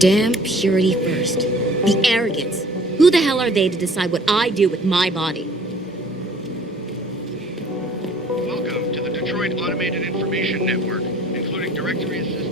damn purity first. The arrogance. Who the hell are they to decide what I do with my body? Welcome to the Detroit Automated Information Network, including directory assistance.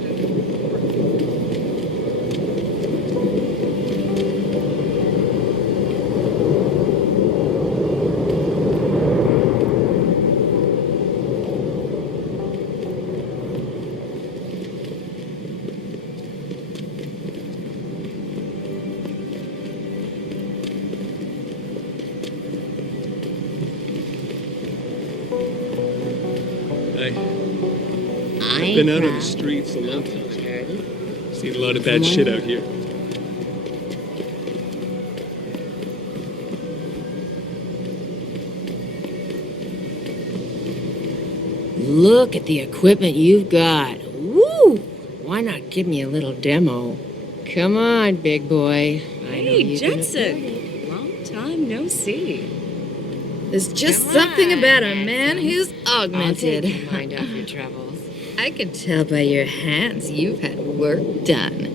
I've been out on the streets a long time. Seen a lot of bad shit out here. Look at the equipment you've got. Woo! Why not give me a little demo? Come on, big boy. Hey, Jensen. Long time no see. There's just something about a man who's augmented. I'll take your mind off your troubles. I can tell by your hands you've had work done.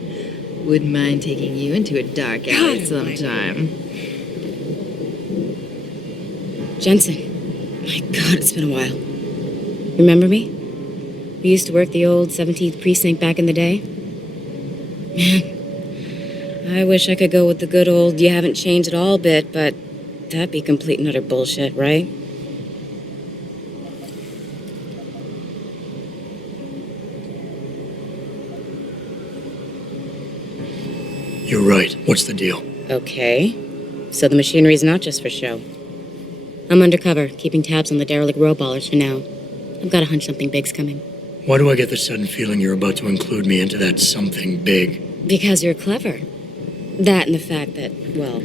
Wouldn't mind taking you into a dark alley sometime. Jensen. My God, it's been a while. Remember me? We used to work the old 17th precinct back in the day. Man, I wish I could go with the good old you haven't changed at all bit, but that'd be complete and utter bullshit, right? You're right. What's the deal? Okay. So the machinery's not just for show. I'm undercover, keeping tabs on the derelict row ballers for now. I've got a hunch something big's coming. Why do I get the sudden feeling you're about to include me into that something big? Because you're clever. That and the fact that, well,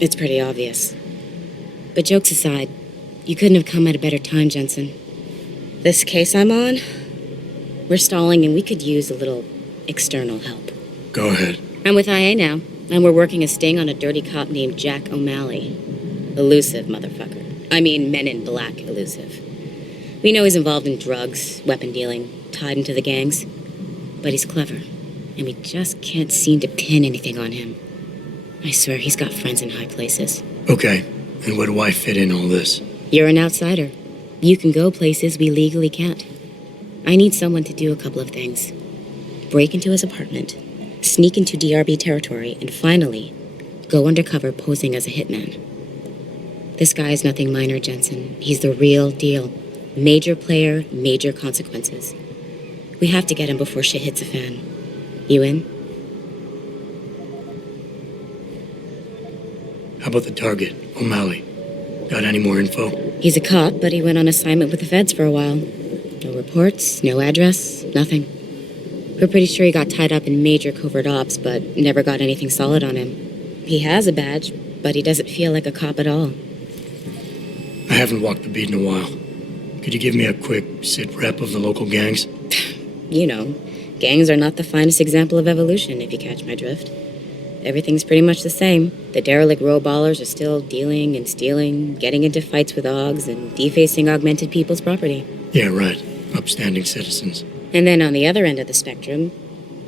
it's pretty obvious. But jokes aside, you couldn't have come at a better time, Jensen. This case I'm on, we're stalling and we could use a little external help. Go ahead. I'm with IA now, and we're working a sting on a dirty cop named Jack O'Malley. Elusive motherfucker. I mean, Men in Black elusive. We know he's involved in drugs, weapon dealing, tied into the gangs. But he's clever, and we just can't seem to pin anything on him. I swear he's got friends in high places. Okay, and where do I fit in all this? You're an outsider. You can go places we legally can't. I need someone to do a couple of things. Break into his apartment, sneak into DRB territory, and finally, go undercover posing as a hitman. This guy is nothing minor, Jensen. He's the real deal. Major player, major consequences. We have to get him before shit hits the fan. You in? How about the target, O'Malley? Got any more info? He's a cop, but he went on assignment with the feds for a while. No reports, no address, nothing. We're pretty sure he got tied up in major covert ops, but never got anything solid on him. He has a badge, but he doesn't feel like a cop at all. I haven't walked the beat in a while. Could you give me a quick sit-rep of the local gangs? You know, gangs are not the finest example of evolution, if you catch my drift. Everything's pretty much the same. The derelict row ballers are still dealing and stealing, getting into fights with OGs, and defacing augmented people's property. Yeah, right. Upstanding citizens. And then on the other end of the spectrum,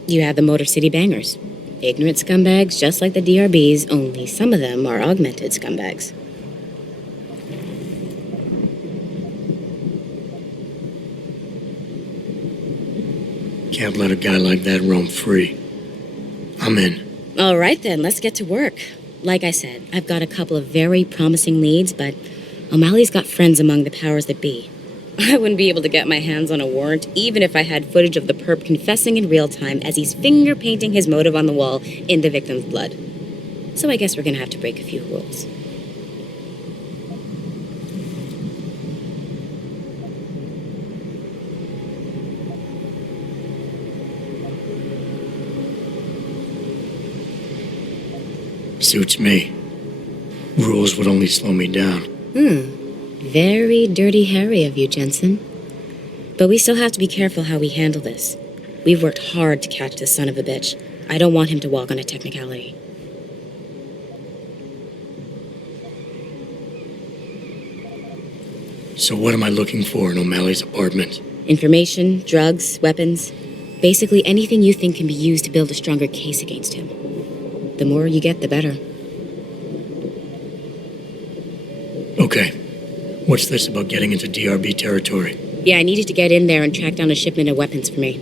you have the Motor City Bangers. Ignorant scumbags just like the DRBs, only some of them are augmented scumbags. Can't let a guy like that roam free. I'm in. All right then, let's get to work. Like I said, I've got a couple of very promising leads, but O'Malley's got friends among the powers that be. I wouldn't be able to get my hands on a warrant, even if I had footage of the perp confessing in real time as he's finger painting his motive on the wall in the victim's blood. So I guess we're gonna have to break a few rules. Suits me. Rules would only slow me down. Very dirty Harry of you, Jensen. But we still have to be careful how we handle this. We've worked hard to catch this son of a bitch. I don't want him to walk on a technicality. So what am I looking for in O'Malley's apartment? Information, drugs, weapons. Basically anything you think can be used to build a stronger case against him. The more you get, the better. Okay. What's this about getting into DRB territory? Yeah, I needed to get in there and track down a shipment of weapons for me.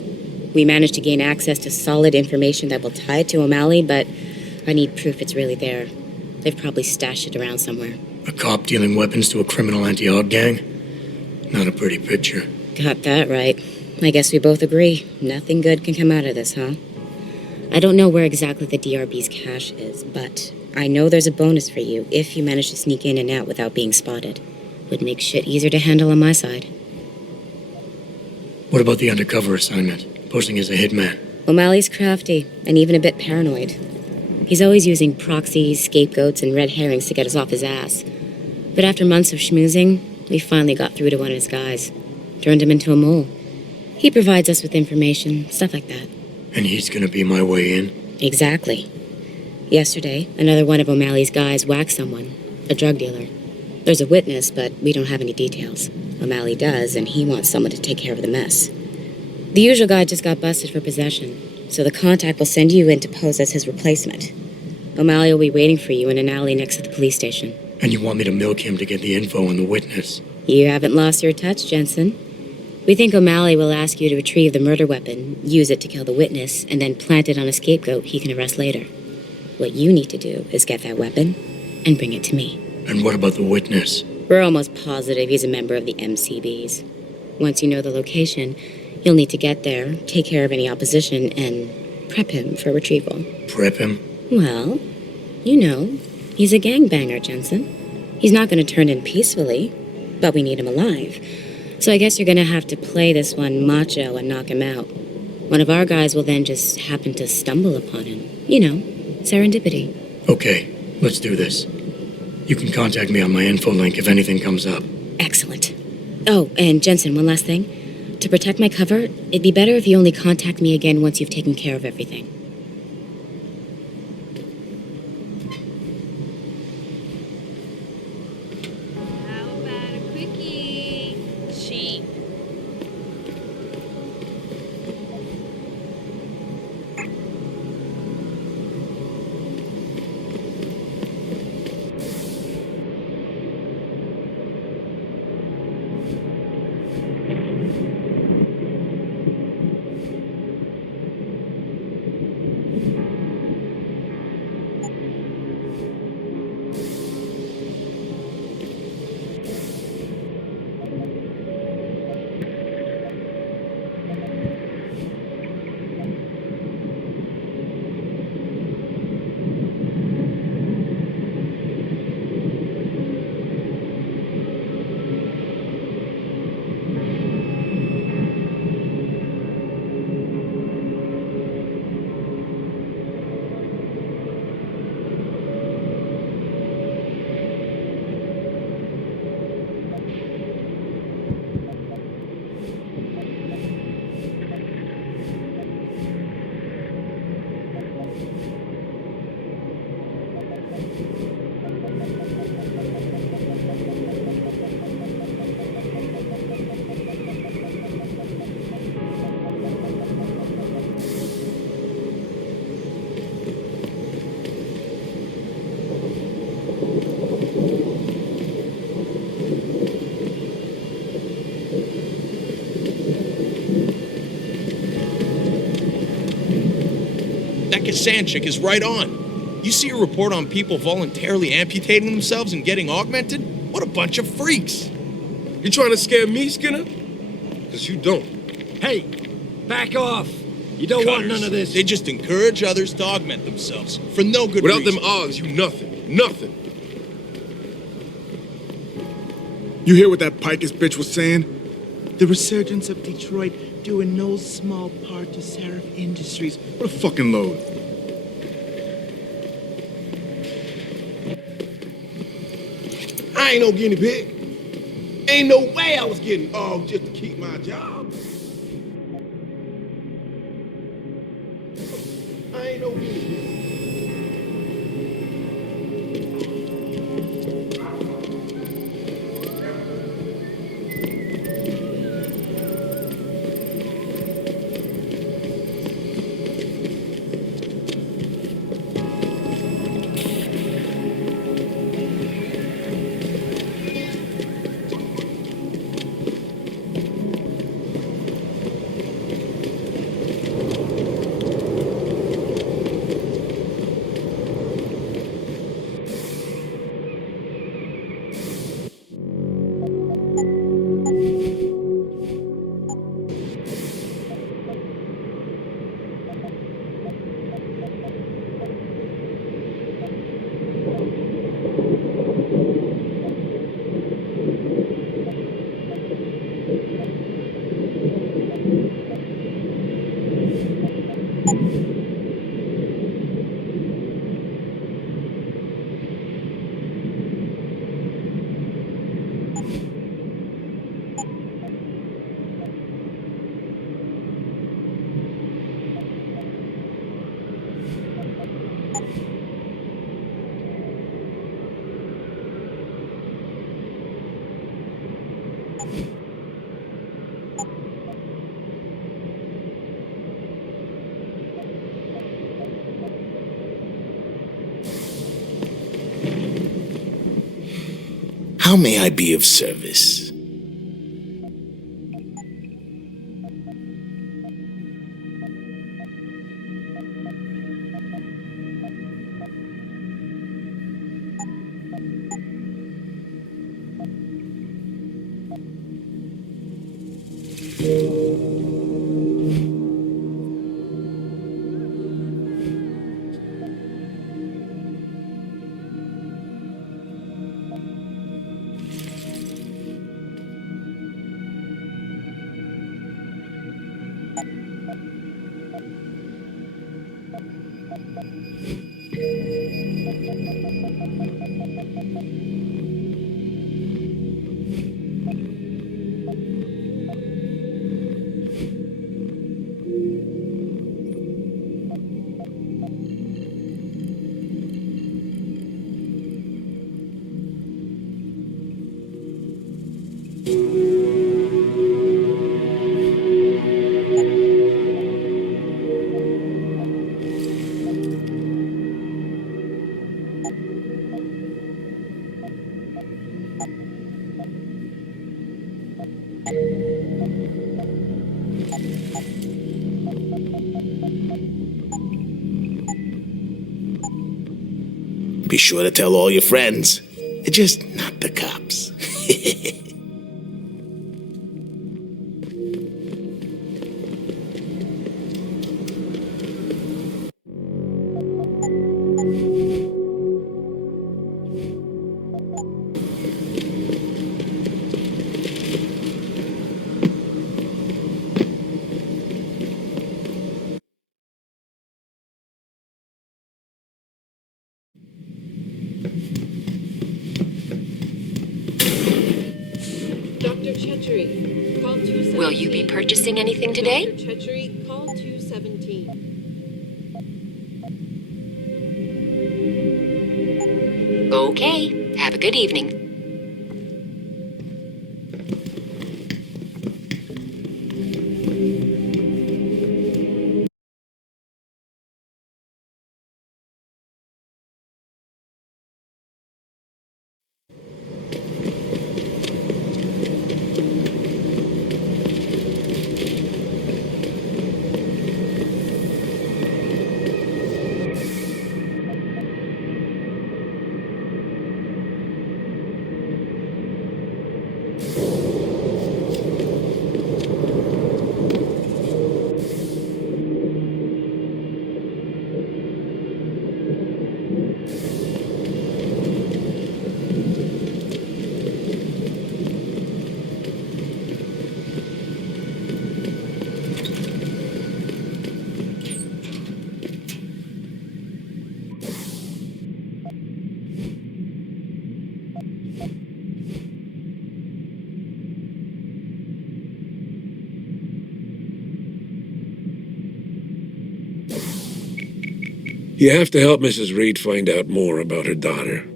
We managed to gain access to solid information that will tie it to O'Malley, but I need proof it's really there. They've probably stashed it around somewhere. A cop dealing weapons to a criminal anti-AUG gang? Not a pretty picture. Got that right. I guess we both agree. Nothing good can come out of this, huh? I don't know where exactly the DRB's cache is, but I know there's a bonus for you if you manage to sneak in and out without being spotted. Would make shit easier to handle on my side. What about the undercover assignment? Posing as a hitman? O'Malley's crafty, and even a bit paranoid. He's always using proxies, scapegoats, and red herrings to get us off his ass. But after months of schmoozing, we finally got through to one of his guys. Turned him into a mole. He provides us with information, stuff like that. And he's gonna be my way in? Exactly. Yesterday, another one of O'Malley's guys whacked someone, a drug dealer. There's a witness, but we don't have any details. O'Malley does, and he wants someone to take care of the mess. The usual guy just got busted for possession, so the contact will send you in to pose as his replacement. O'Malley will be waiting for you in an alley next to the police station. And you want me to milk him to get the info on the witness? You haven't lost your touch, Jensen. We think O'Malley will ask you to retrieve the murder weapon, use it to kill the witness, and then plant it on a scapegoat he can arrest later. What you need to do is get that weapon and bring it to me. And what about the witness? We're almost positive he's a member of the MCBs. Once you know the location, you'll need to get there, take care of any opposition, and prep him for retrieval. Prep him? Well, you know, he's a gangbanger, Jensen. He's not going to turn in peacefully, but we need him alive. So I guess you're going to have to play this one macho and knock him out. One of our guys will then just happen to stumble upon him. You know, serendipity. Okay, let's do this. You can contact me on my info link if anything comes up. Excellent. Oh, and Jensen, one last thing. To protect my cover, it'd be better if you only contact me again once you've taken care of everything. How about a quickie? Cheap. That Kassan chick is right on. You see a report on people voluntarily amputating themselves and getting augmented? What a bunch of freaks. You trying to scare me, Skinner? Because you don't. Hey, back off. You don't want none of this. They just encourage others to augment themselves for no good Without reason. them Augs, you nothing. Nothing. You hear what that Pikus bitch was saying? The resurgence of Detroit due in no small part to Seraph Industries. What a fucking load. I ain't no guinea pig. Ain't no way I was getting off just to keep my job. I ain't no guinea pig. How may I be of service? Be sure to tell all your friends. Just not the cops. Dr. Chechery, call 217. Will you be purchasing anything today? Dr. Chechery, call 217. Okay. Have a good evening. You have to help Mrs. Reed find out more about her daughter.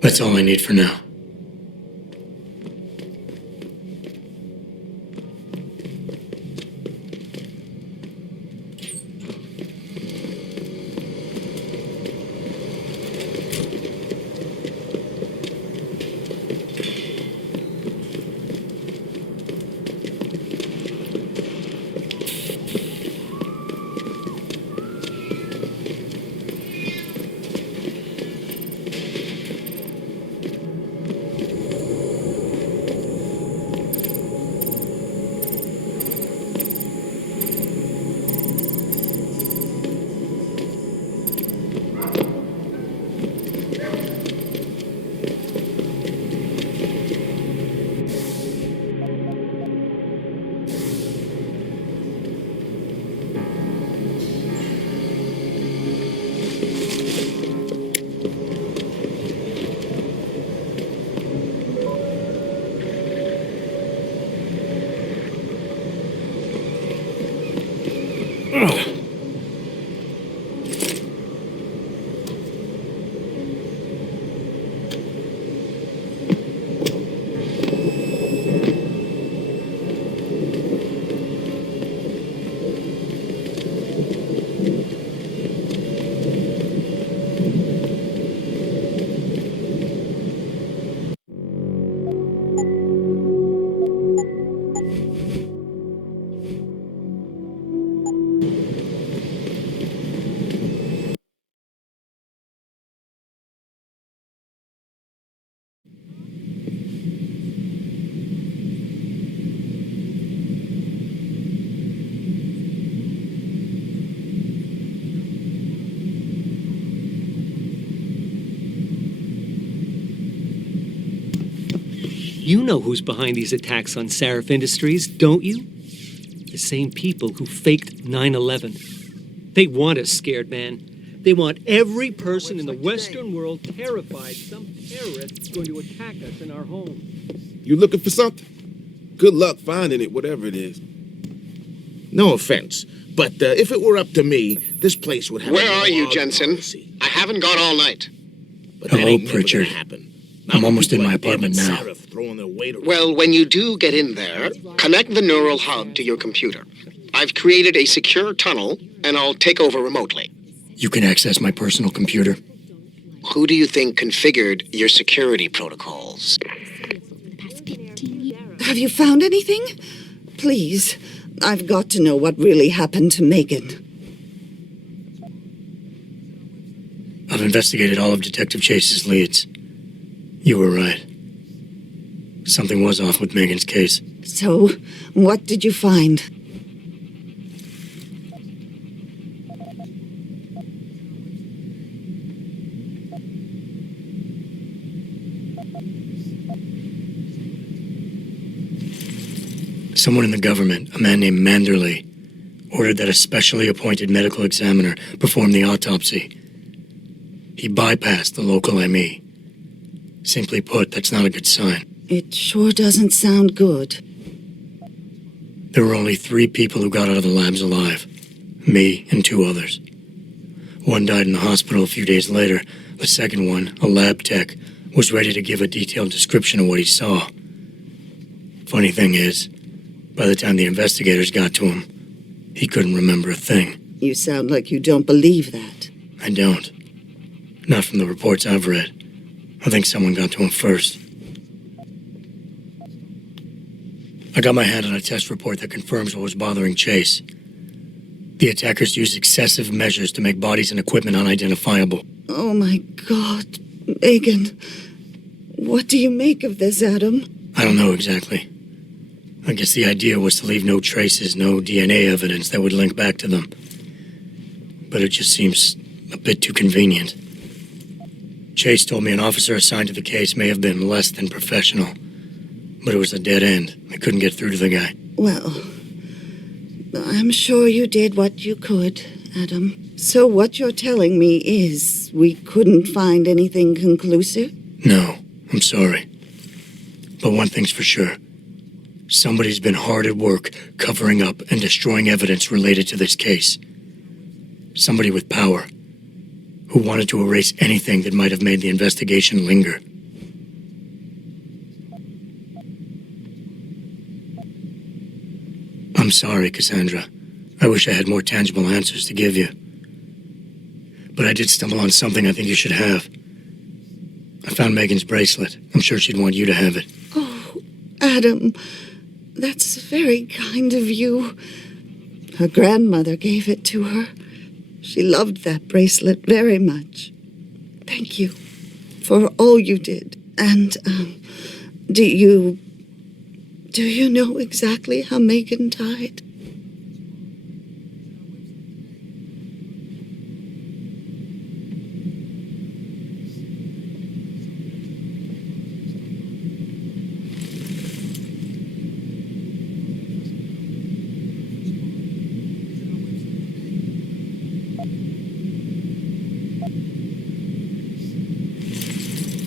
That's all I need for now. You know who's behind these attacks on Sarif Industries, don't you? The same people who faked 9/11. They want us scared, man. They want every person in the Western world terrified some terrorist is going to attack us in our home. You looking for something? Good luck finding it, whatever it is. No offense, but if it were up to me, this place would have... Where are you, Jensen? I haven't got all night. But that Hello, ain't never Pritchard. gonna happen. I'm almost in my apartment now. Throwing their weight around. Well, when you do get in there, connect the neural hub to your computer. I've created a secure tunnel, and I'll take over remotely. You can access my personal computer. Who do you think configured your security protocols? Have you found anything? Please, I've got to know what really happened to Megan. I've investigated all of Detective Chase's leads. You were right. Something was off with Megan's case. So, what did you find? Someone in the government, a man named Manderley, ordered that a specially appointed medical examiner perform the autopsy. He bypassed the local ME. Simply put, that's not a good sign. It sure doesn't sound good. There were only 3 people who got out of the labs alive. Me and 2 others. One died in the hospital a few days later. The second one, a lab tech, was ready to give a detailed description of what he saw. Funny thing is, by the time the investigators got to him, he couldn't remember a thing. You sound like you don't believe that. I don't. Not from the reports I've read. I think someone got to him first. I got my hand on a test report that confirms what was bothering Chase. The attackers used excessive measures to make bodies and equipment unidentifiable. Oh my God, Megan. What do you make of this, Adam? I don't know exactly. I guess the idea was to leave no traces, no DNA evidence that would link back to them. But it just seems a bit too convenient. Chase told me an officer assigned to the case may have been less than professional. But it was a dead end. I couldn't get through to the guy. Well, I'm sure you did what you could, Adam. So what you're telling me is we couldn't find anything conclusive? No, I'm sorry. But one thing's for sure. Somebody's been hard at work covering up and destroying evidence related to this case. Somebody with power, who wanted to erase anything that might have made the investigation linger. I'm sorry, Cassandra. I wish I had more tangible answers to give you. But I did stumble on something I think you should have. I found Megan's bracelet. I'm sure she'd want you to have it. Oh, Adam, that's very kind of you. Her grandmother gave it to her. She loved that bracelet very much. Thank you for all you did. And, do you know exactly how Megan died?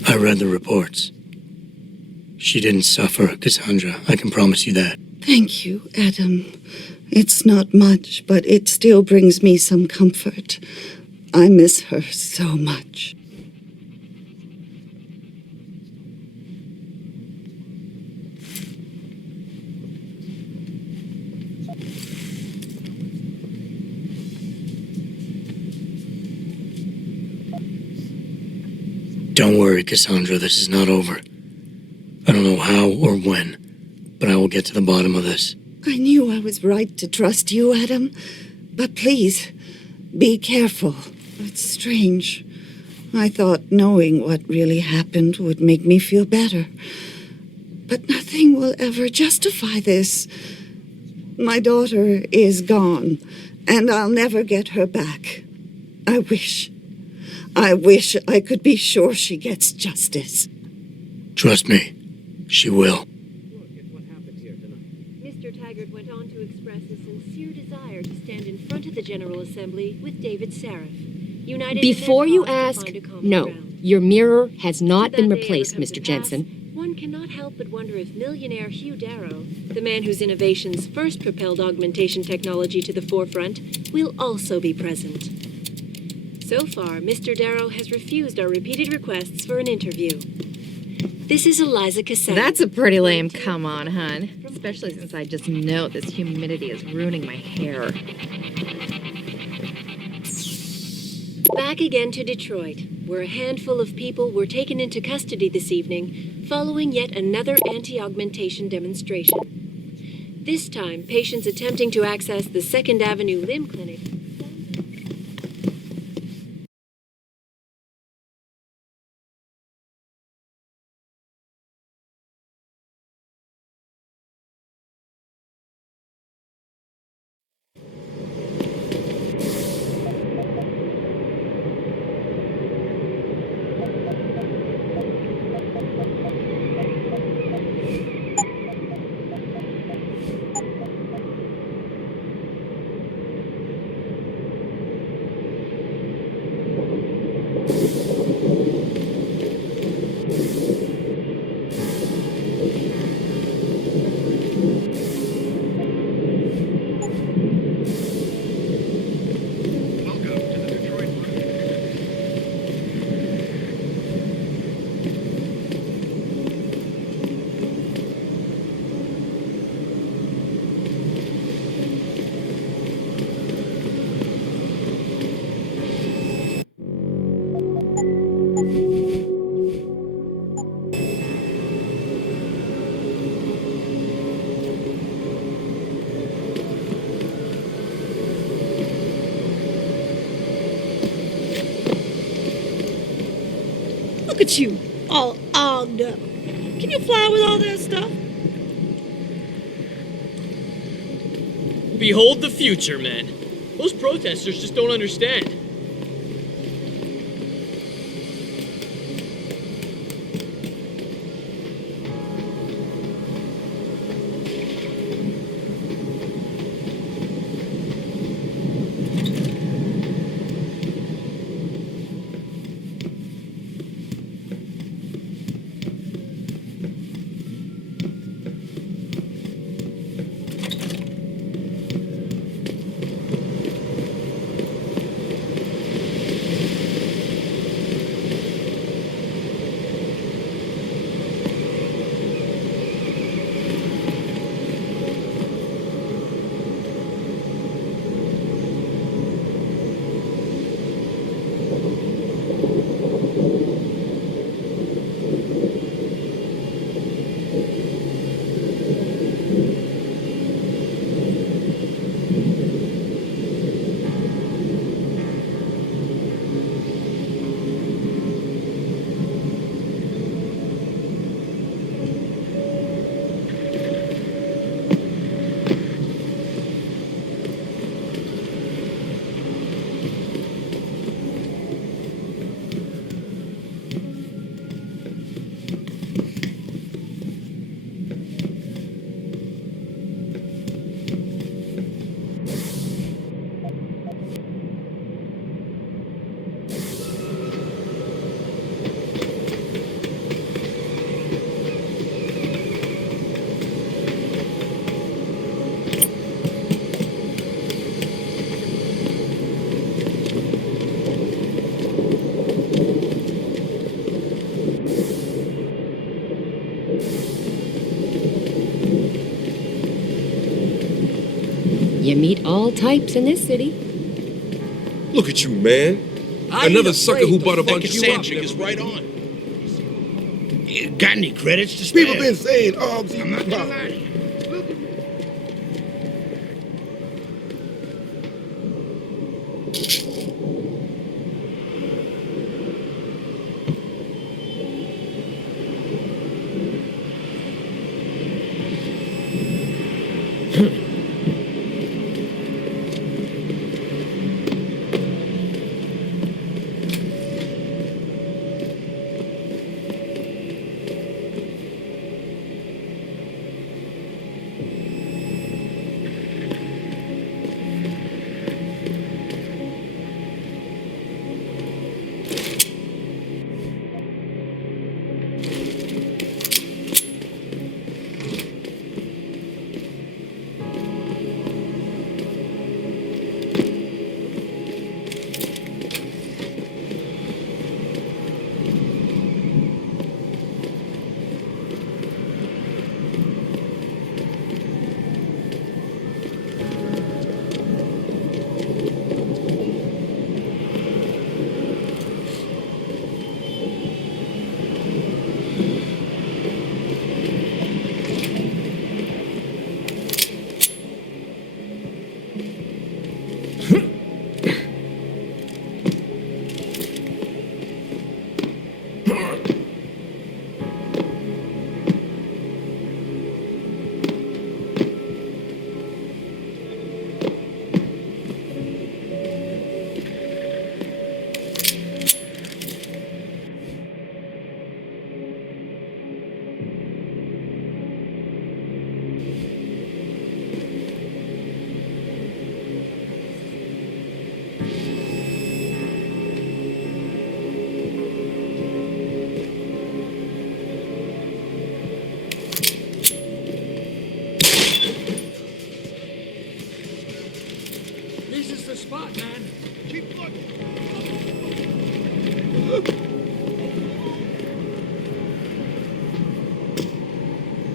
I read the reports. She didn't suffer, Cassandra. I can promise you that. Thank you, Adam. It's not much, but it still brings me some comfort. I miss her so much. Don't worry, Cassandra. This is not over. I don't know how or when, but I will get to the bottom of this. I knew I was right to trust you, Adam. But please, be careful. It's strange. I thought knowing what really happened would make me feel better. But nothing will ever justify this. My daughter is gone, and I'll never get her back. I wish I could be sure she gets justice. Trust me, She will. Mr. Taggart went on to express a sincere desire to stand in front of the General Assembly with David Sarif, united Before in you their cause ask, to find a common no. ground. Your mirror has not Should been that day replaced, ever come Mr. to pass, Jensen. One cannot help but wonder if millionaire Hugh Darrow, the man whose innovations first propelled augmentation technology to the forefront, will also be present. So far, Mr. Darrow has refused our repeated requests for an interview. This is Eliza Cassandra. That's a pretty lame come on, hun. Especially since I just know this humidity is ruining my hair. Back again to Detroit, where a handful of people were taken into custody this evening following yet another anti-augmentation demonstration. This time, patients attempting to access the 2nd Avenue Limb Clinic. Look at you, all ogged up. Can you fly with all that stuff? Behold the future, man. Those protesters just don't understand. You meet all types in this city. Look at you, man. Another sucker who bought a bunch of Sanchik is right on. Got any credits to spare? People been saying, oh, I'm not gonna lie to you.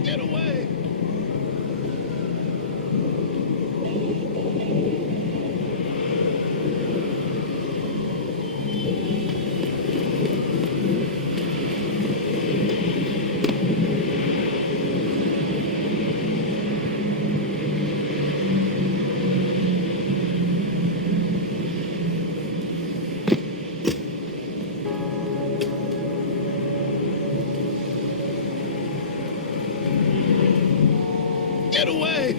Get away! Get away!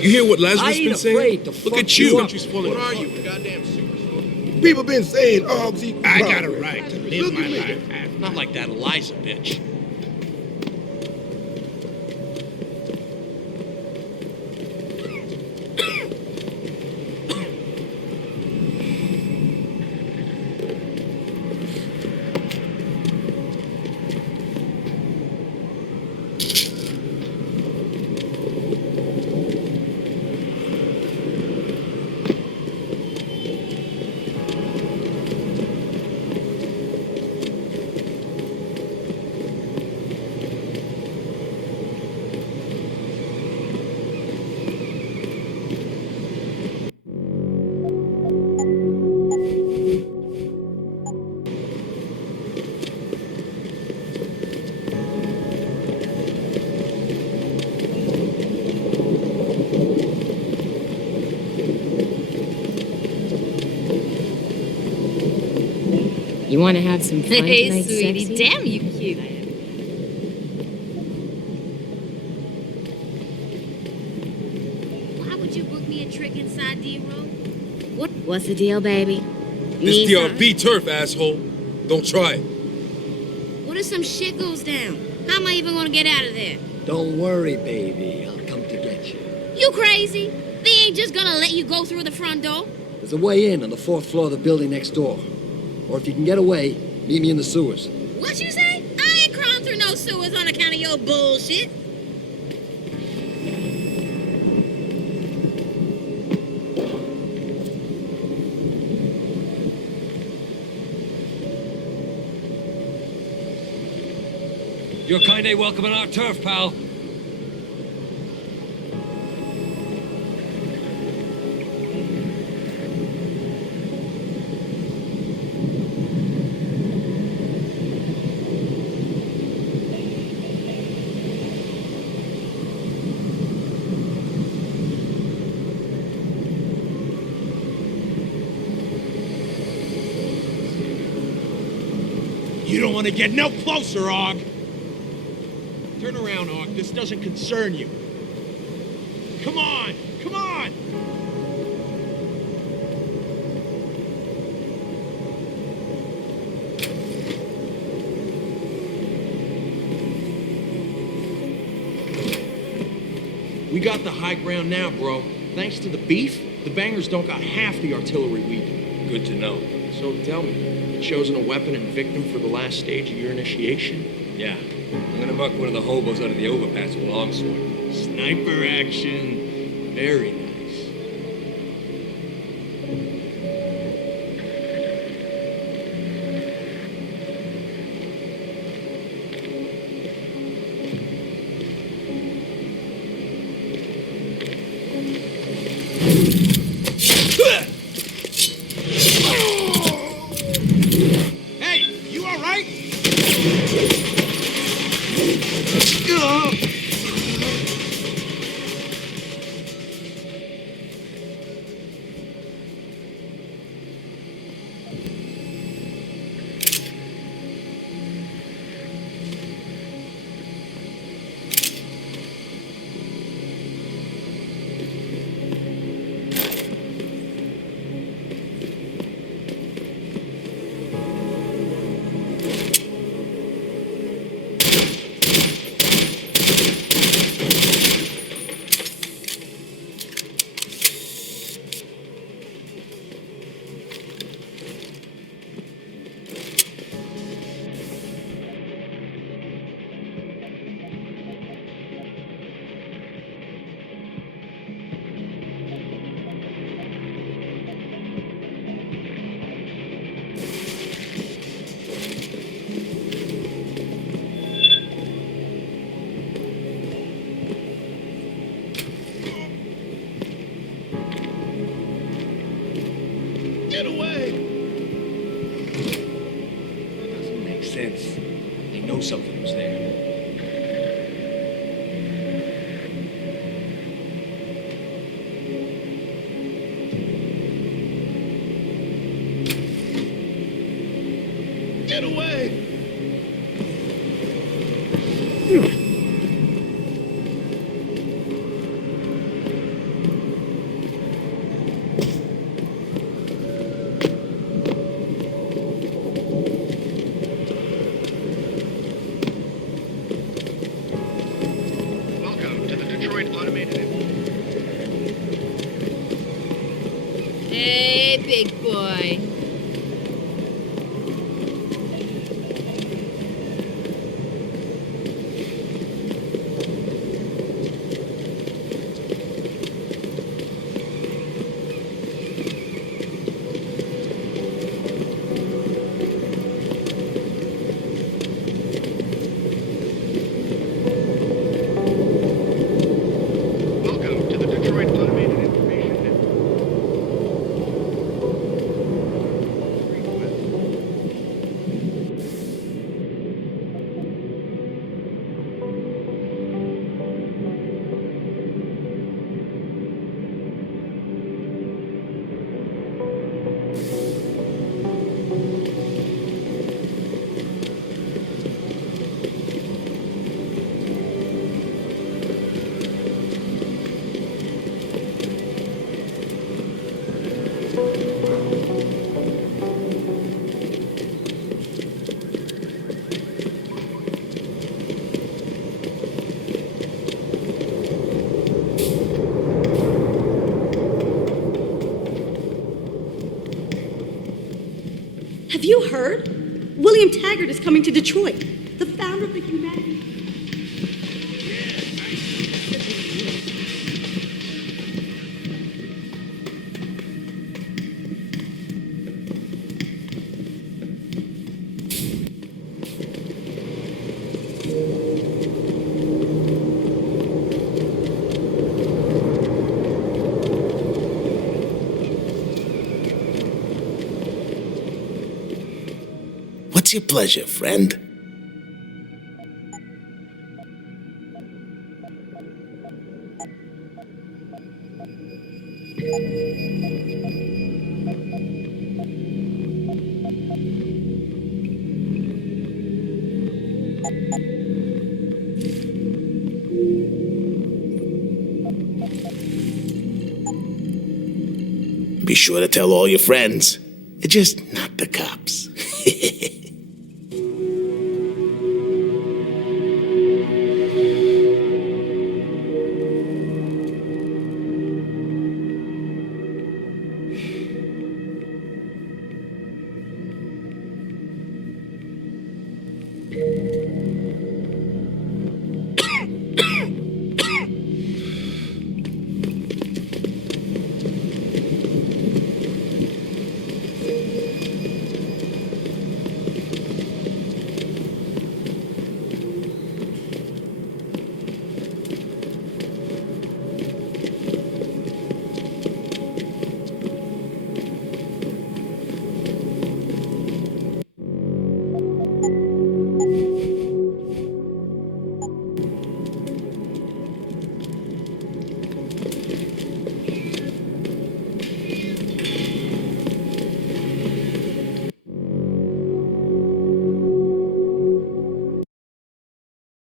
You hear what Lazarus I been ain't saying? afraid to Look fuck at you you. up. What are you, a goddamn superstar? People been saying Ogg's equal I got a progress. right to live Look my at me. life. Not like that Eliza bitch. You want to have some fun Hey, tonight, sweetie, sexy? damn you cute. Why would you book me a trick inside D-Room? What's the deal, baby? This Need DRB turf, asshole. Don't try it. something? What if some shit goes down? How am I even gonna get out of there? Don't worry, baby. I'll come to get you. You crazy? They ain't just gonna let you go through the front door. There's a way in on the 4th floor of the building next door. Or if you can get away, meet me in the sewers. What you say? I ain't crawling through no sewers on account of your bullshit. Your kind ain't welcome on our turf, pal. You don't want to get no closer, Og. Turn around, Og. This doesn't concern you. Come on! Come on! We got the high ground now, bro. Thanks to the beef, the bangers don't got half the artillery we do. Good to know. So tell me, you chosen a weapon and victim for the last stage of your initiation? Yeah. I'm gonna mark one of the hobos under the overpass with a longsword. Sniper action. Very nice. Hey, you all right? Get away! That doesn't make sense. They know something was there. Get away! Welcome to the Detroit Automated. Hey, big boy. Welcome to the Detroit Automated Information Network. Have you heard? William Taggart is coming to Detroit, the founder of the Humanity. What's your pleasure, friend? Be sure to tell all your friends. Just not the cops.